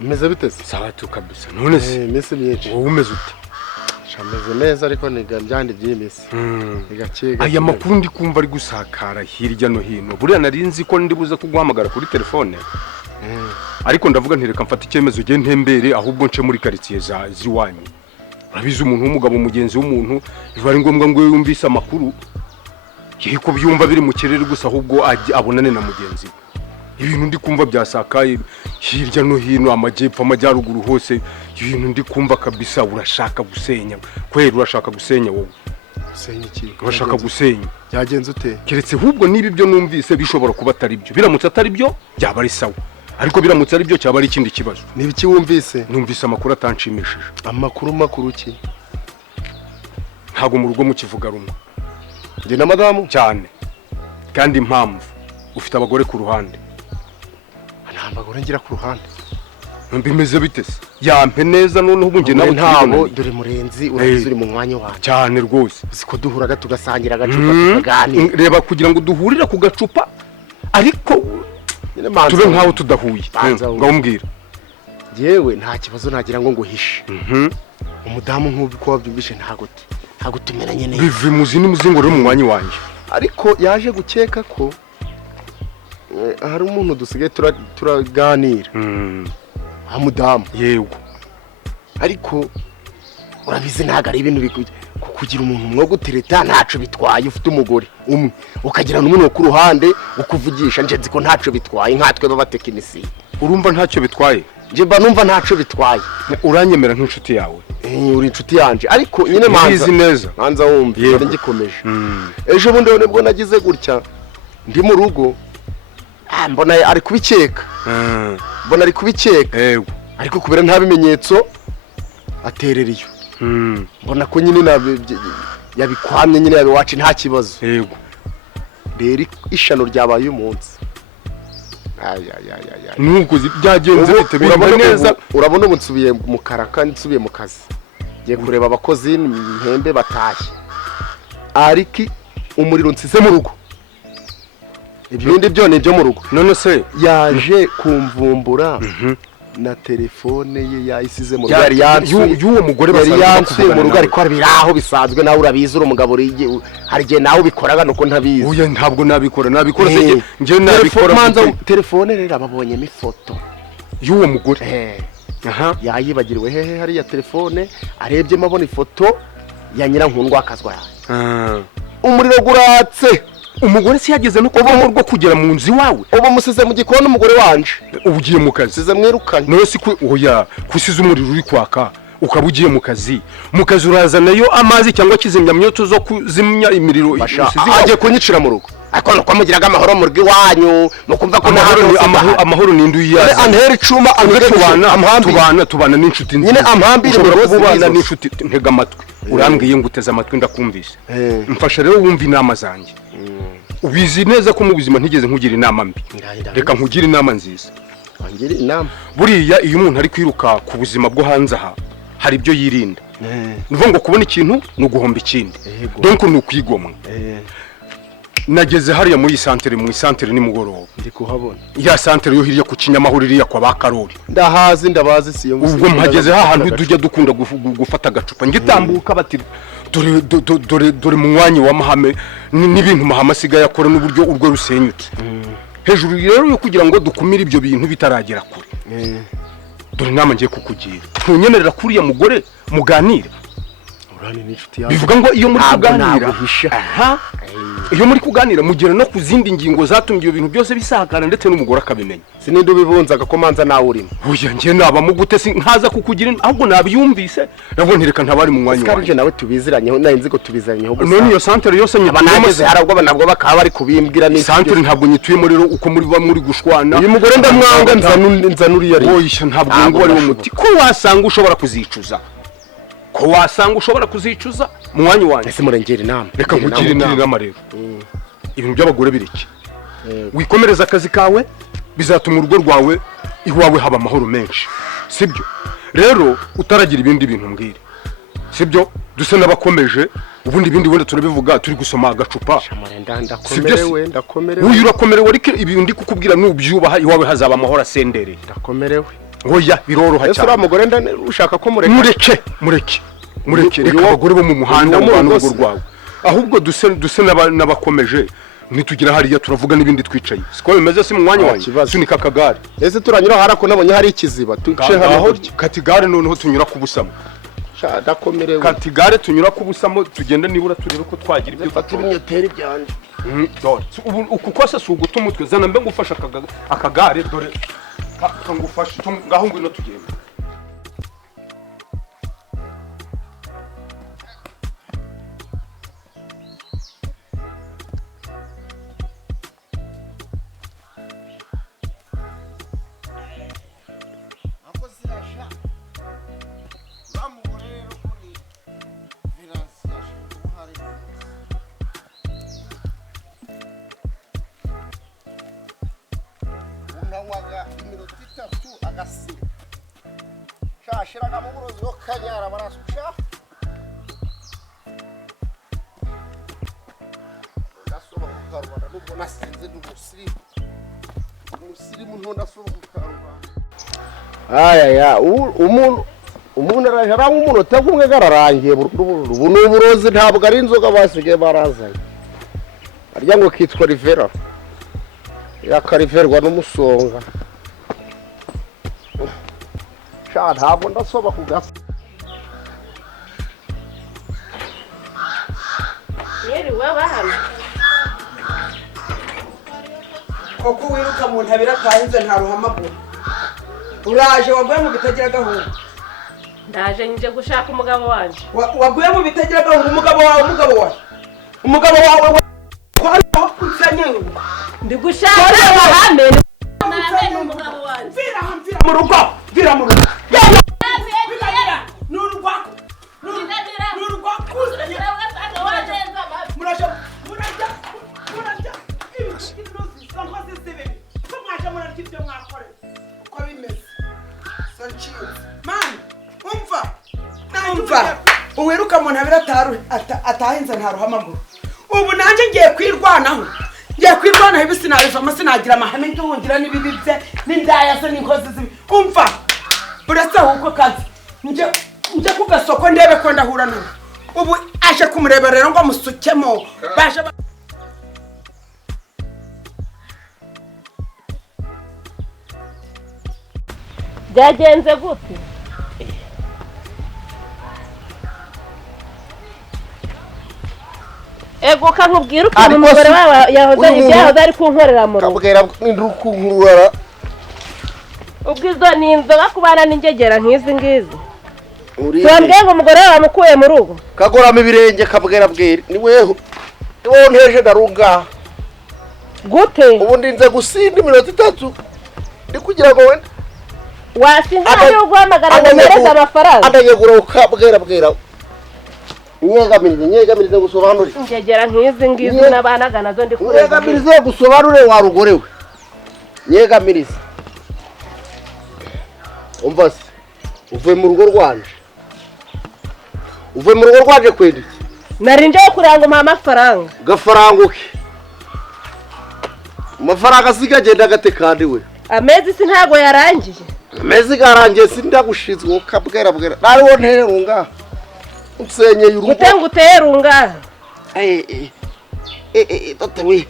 Meze bitese sawa tu kabisa none se mese myinshi wowe umeze ute shameze neza ariko nigambyandi byimisi igakega aya makuru ndi kumva ari gusakara hirya no hino buriya narinzi ko ndibuze kuguhamagara kuri telefone ariko ndavuga ntireka mfata icyemezo gihe ntembere ahubwo nce muri quartier ziwanyu urabizi umuntu w'umugabo mugenzi w'umuntu biba ari ngombwa ngo yumvise amakuru yiko byumva biri mu kirere gusa ahubwo abonane na mugenzi ibintu ndi kumva byasakaye hirya no hino amajyepfo amajyaruguru hose ibintu ndi kumva kabisa urashaka gusenya kwera urashaka gusenya wowe senya iki urashaka gusenya yagenze ute keretse ahubwo nibi byo numvise bishobora kuba atari byo biramutse atari byo byaba ari sawa ariko biramutse ari byo cyaba ari ikindi kibazo nibiki wumvise numvise amakuru atanshimishije makuru ki ntago mu rugo mukivuga rumwe nge na madamu cyane kandi impamvu ufite abagore ku ruhande abagore ngira ku ruhande mbimeze bitese yampe neza none ubu nge nawe ntabo dore murenzi urabizi uri mu mwanya wawe cyane rwose siko duhuraga tugasangira agacupa tukaganira reba kugira ngo duhurira ku gacupa ariko tube nkaho tudahuye ngaho mbwira yewe nta kibazo nagira ngo nguhishe umudamu nk'ubu ko wabyumvishe ntago tumeranye neza bive muzini muzingo rero mu mwanya wanje ariko yaje gukeka ko hari umuntu dusigaye turaganira mudamu yego ariko urabizi ntago ari ibintu kugira umuntu umwe gutereta ntaco bitwaye ufite umugore umwe ukagira n'umuntu wo ku ruhande ukuvugisha nje nzi ko ntaco bitwaye nkatwe b'abatekinisiye urumva ntacyo bitwaye nje mba numva ntaco bitwaye uranyemera nk'inshuti yawe uri inshuti yanje ariko nyine manza wumva yari ngikomeje ejo bundi nibwo nagize gutya ndi mu rugo mbona ari kubikeka yego ariko kubera nta bimenyetso atereriyo mbona ko nyine yabikwamye nyine yabiwacu nta kibazo yego rero ishano ryabaye umunsi nuko byagenze bite bimeze neza urabona ubu nsubiye mu karaka nsubiye mu kazi ngiye kureba abakozi impembe batashye ariko umuriro nsize mu rugo ibindi byo ni byo mu rugo none se yaje kumvumbura na telefone ye yayisize mu rugo y'uwo mugore basanzwe mu rugo ariko biraho bisanzwe nawe urabizi uri umugabo hari gihe nawe ubikoraga nuko ntabizi uye ntabwo nabikora se nge nabikora telefone rero ababonyemo ifoto y'uwo mugore yayibagiriwe hehe hariya telefone arebyemo abona ifoto ya nyirankundwa akazwa yawe umuriro guratse umugore si yageze no kuba rwo kugera mu nzi wawe ubu musize mu gikoni umugore wanje ubugiye mu kazi size mwirukanye no si oya kusiza umuriro uri kwaka ukaba ugiye mu kazi urazanayo amazi cyangwa kizimya myoto zo kuzimya imiriro agiye kunyicira mu rugo ariko nuko mugiraga amahoro mu rugo iwanyu nukumva ko amahoro ni ndu yaza antera icuma tubana n'inshuti nyine ampambire mu rugo ubana n'inshuti ntega amatwi urambwiye ngo uteze amatwi ndakumvise mfasha rero wumva inama zanjye ubizi neza ko mu buzima ntigeze nkugira inama mbi reka nkugira inama nziza wangira inama buriya iyo umuntu ari kwiruka ku buzima bwo hanze aha hari ibyo yirinda nivuga ngo kubona ikintu no guhomba ikindi donc ni ukwigomwa nageze hariya muri santere nimugoroba ndi kuhabona ya santere yo hirya ku Kinyamahoro iriya kwa bakarori ndabazi siyo ubwo mpageze hahantu tujya dukunda gufata agacupa ngitambuka bati dore mu mwanya wa mahame n'ibintu mahame asigaye akora n'uburyo urwo rusenyutse hejuru rero yo kugira ngo dukumire ibyo bintu bitaragera kure dore nama ngiye kukugira ntunyemerera kuriya mugore muganira bivuga ngo iyo muri kuganira iyo muri kuganira mugera no kuzindi ngingo zatumye ibyo bintu byose bisakana ndetse n'umugore akabimenya sininde ubibunzaga ko manza nawe urimo oya ngiye naba mugute nkaza kukugira ahubwo nabyumvise nabwo ntireka ntabari mu mwanya wawe nawe tubiziranyeho narinzi ko tubiziranyeho gusa none iyo santere yose nyituyemo harabwo nabwo bakaba bari kubimbwira ni santere ntabwo nyituyemo rero uko muri gushwana uyu mugore ndamwanga nzanuriye ari oya ntabwo ngo ari umuti ko wasanga ushobora kuzicuza mu mwanya wanjye ese murengera inama reka nkugire inama rero ibintu by'abagore bireke wikomereza akazi kawe bizatuma urugo rwawe iwawe haba amahoro menshi sibyo rero utaragira ibindi bintu mbwire sibyo duse n'abakomeje ubundi ibindi wenda turabivuga turi gusoma agacupa ndakomerewe uyu urakomerewe ariko ibindi kukubwira nubyubaha iwawe hazaba amahoro asendere ndakomerewe oya biroroha ese uriya cyane mugore ushaka ko mureka mureke reka abagore bo mu muhanda mu rugo rwawe ahubwo duse n'abakomeje nitugira hariya turavuga n'ibindi twicaye siko bimeze si mu mwanya wanjye sunika akagare ese turanyura harako nabonye hari ikiziba tuce hano katigare noneho tunyura ku busamo dakomerewe katigare tunyura ku busamo tugenda nibura turebe ko twagira ibyo fata imyoteri byanje dore uku kose si uguta umutwe zana mbe ngufasha akagare dore kangufasha ngaho ngwino tugenda waga iminota 3 agasi shashiraga mu burozi yo kanyara barasha gasoba kukarwana nubwo nasinze umusirimu ntondasoba kukarwana aya umuntu arajara umunota kumwe gararangiye ubu n'uburozi ntabwo ari inzoga basigaye barazanye arya ngo kitwa rivera yakariverwa n'umusonga ntabwo ndasoba kugasa yeriwe bahano koko wiruka mu ntabira kahinze nta ruhamagura uraje waguye mu bitagira gahunda ndaje nje gushaka umugabo wanje waguye mu bitagira gahunda umugabo wawe kwa kutsanye ndi gushaka bahame umugabo wanje vira mu rugo uwiruka mu ntabira atahinze nta ruhamaguru ubu nanjye ngiye kwirwanaho ibi sinabivamo sinagira amahame nduhungira n'ibibi bye n'indaya ze n'inkozi zibi umva uretse ahubwo kazi njye ku gasoko ndebe ko ndahura nawe ubu aje kumureba rero ngo musukemo baje byagenze gute ego kankubwira ukuntu umugore wawe yahoze ibyahoze ari kunkorera mu rugo kabwera n'indukunkurura ubwizo ni inzoga kubana n'ingegera nk'izi ngizi twambwiye ngo umugore wawe amukuye mu rugo kagoramo ibirenge kabwera bwera ni weho nteje ndarunga gute ubu ndinze gusinda iminota 3 ndi kugira ngo wenda wasinze ari uguhamagara ngo mereze amafaranga andanyegura ukabwera nyegamirize gusobanure ingegera nk'izi ngizi n'abanaga nazo ndi kureba nyegamirize gusobanure wa rugore we nyegamirize umva se uvuye mu rugo rwanje kwenda nari nje kuranga umpa amafaranga gafaranga uke amafaranga asigagenda gate kandi we amezi si ntago yarangiye amezi garangiye sindagushizwe ukabwera nari nterunga utsenyeye urugo gutenga uterunga totewe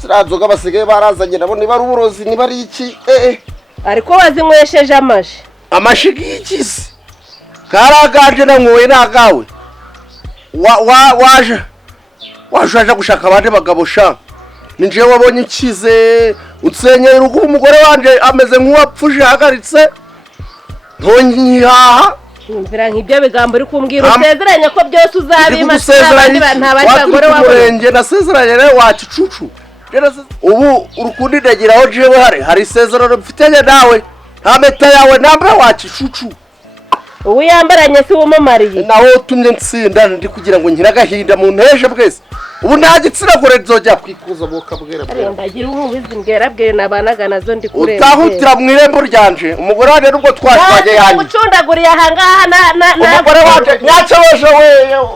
sirazoga basigaye barazanye nabo niba ari uburozi niba ari iki ariko wazinywesheje amashi gikisi karaganje nanyoye nagawe waje gushaka abandi bagabo sha ninje wabonye ukize utsenyeye urugo umugore wanje ameze nk'uwapfuje hagaritse ntonyihaha Umvira nk'ibyo bigambo uri kumbwira usezeranye ko byose uzabima abandi ntabandi bagore wabonye nasezeranye rero wacicucu ubu urukundi ndagiraho jewe hari isezerano mfitanye nawe nta meta yawe namba wacicucu ubu yambaranye si umumariye naho utumye nsinda ndi kugira ngo nkira Agahinda mu nteje bwese ubu nta gitsina gore nzojya kwikuza boka bwera bwera ndagira umubizi mbwerabwere nabanaga nazo ndi kureba utahutira mu irembo ryanje umugore wanjye nubwo twatwaje yanjye ucundaguriye ahangaha umugore wanjye nyakebeshe we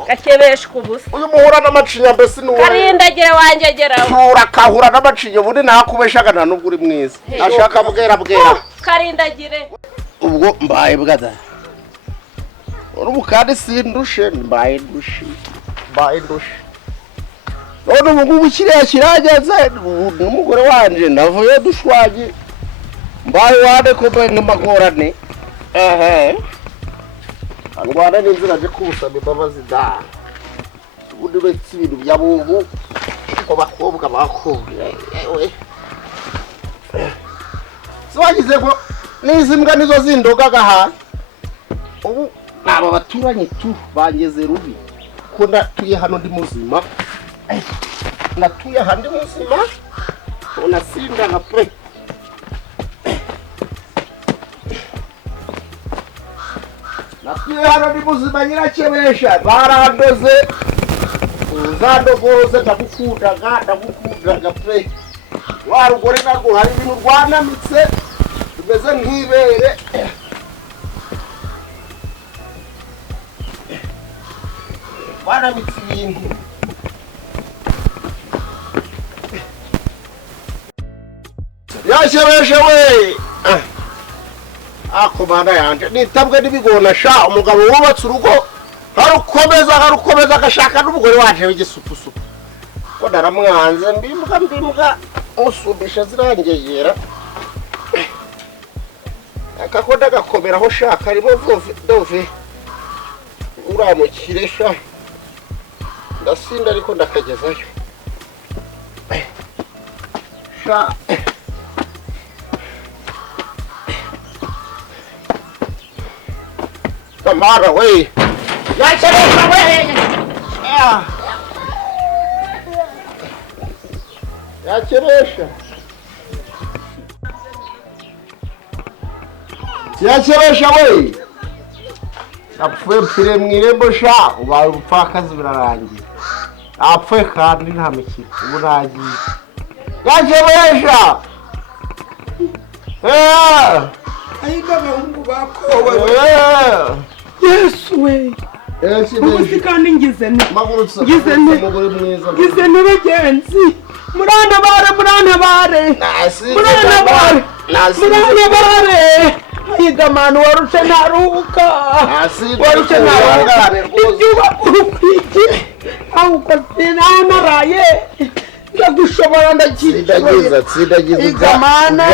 gakebeshwa ubusa uyu muhura n'amacinya mbese ni wowe karindagire wanjye geraho turakahura n'amacinya ubundi nakubeshaga nta nubwo uri mwiza ashaka bwera bwera karindagire ubwo mbaye bwada ubu kandi sindushe mbaye ndushe none ubu ngubu kiriya kirageze n'umugore wanje navuye dushwanye mbaye wane ko mbaye nk'amagorane andwana n'inzira aje kubusaba imbabazi da ubundi uretse ibintu bya bubu ko bakobwa bakobwa siwagize ngo n'izi mbwa nizo zindogaga hasi ubu aba baturanyi tu bangeze rubi ko natuye hano ndi muzima natuye aha ndi muzima unasinda nka pe natuye hano ndi muzima nyirakebesha barandoze uzandogoze ndagukundaga pe wa rugore narwo hari ibintu rwanamitse rumeze nk'ibere rwanamitse ibintu yashebeshe we ako mana yanje nitabwe n'ibigona sha umugabo wubatse urugo harukomeza agashaka n'umugore waje w'igisupusupu ko naramwanze mbimbwa usumbisha zirangegera akakoda gakomeraho shaka arimo dove uramukire sha ndasinda ariko ndakagezayo sha Tamara we yachebesha we yachebesha we apfuye mpire mu irembo sha ubaye ubupfakazi birarangiye apfuye kandi nta mikino ubu nagiye yachebesha ayiga abahungu bakowe yesu we ubusi kandi ngize ne bagenzi murantabare ayiga manu warushe ntaruhuka ibyubakurukiki ahubwo sinanaraye ndagushobora ndagize igamana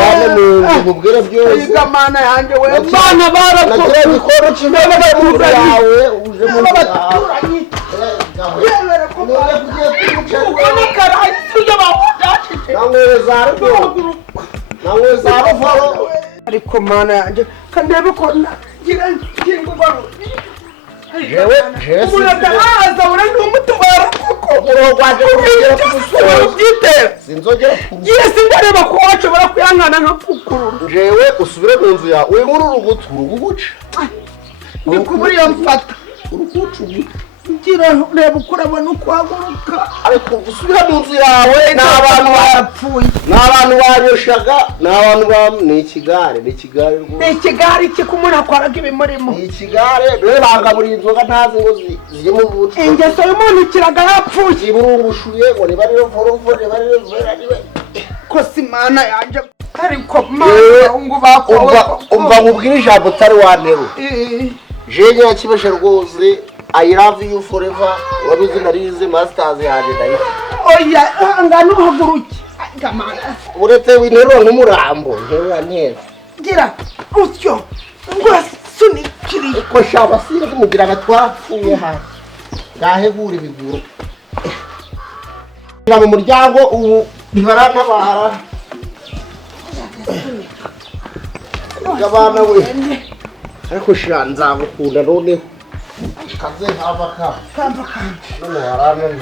mubwira byose igamana yanjye we bana nagira gikoro kimwe yawe uje mu baturanyi yebere ko ukona karayi tujye bawudashije nawe zarufaro ariko mana yanjye kandebe ko nagira ngingubaro umuyaga haza urende umutubara kuko sinzogera yesi ndareba ko washobora kuyangana nka kukururu jewe usubire mu nzu yawe nkuru uruguca ni kuburiyo mfata ngira reba uko urabona uko uhaguruka ariko usubire mu nzu yawe n'abantu banyoshaga ni ikigare rwose ni ikigare iki ko umuntu akoraga ibimurimo ni ikigare rero bangaburiye inzoga ntazi ngo ziri mu bucu ingeso y'umuntu kiraga yapfuye ziburungushuye ngo niba ariyo vorovo niba ariyo vera niba ko simana yanjye ariko mana ngo bakowe umva nkubwire ijambo utari wantewe jeje yakibeshe rwose I love you forever wabizi narize masters yaje ndayi oya ngano haguruki gamana uretse winterura nk'umurambo nterura neza gira utyo ngo sunikiri ko shaba sinzi kumugira batwapfuye hasi ngahegura ibiguru mu muryango ubu ntibarantabara abana we ariko sha nzagukunda noneho kaze hava none waranane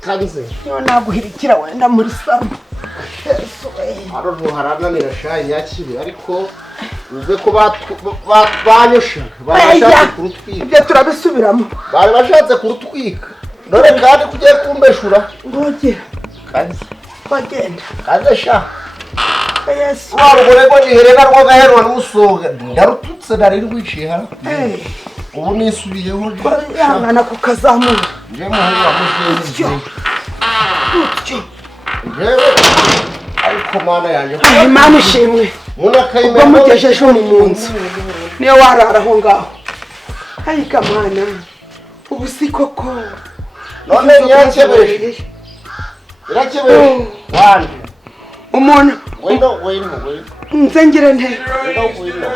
kaze yo naguhirikira wenda muri saro hano harananira sha yakiri ariko uve ko banyosha barashatse kurutwika ibyo turabisubiramo bari bashatse kurutwika none kandi kugiye kumbeshura ngogera kazi bagenda kazi sha yesu warugore ngo niherera rwo gaherwa n'usoga ndarututse nari rwiciha ubu nisubiyeho yangana kukazamura nje muhungu wa mugenzi jewe ariko mana yanjye imana ishimwe ubwo mugejeje mu nzu niyo warara aho ngaho ariko mana ubu si koko none irakebeje wande umuntu wendo nzengere nte wendo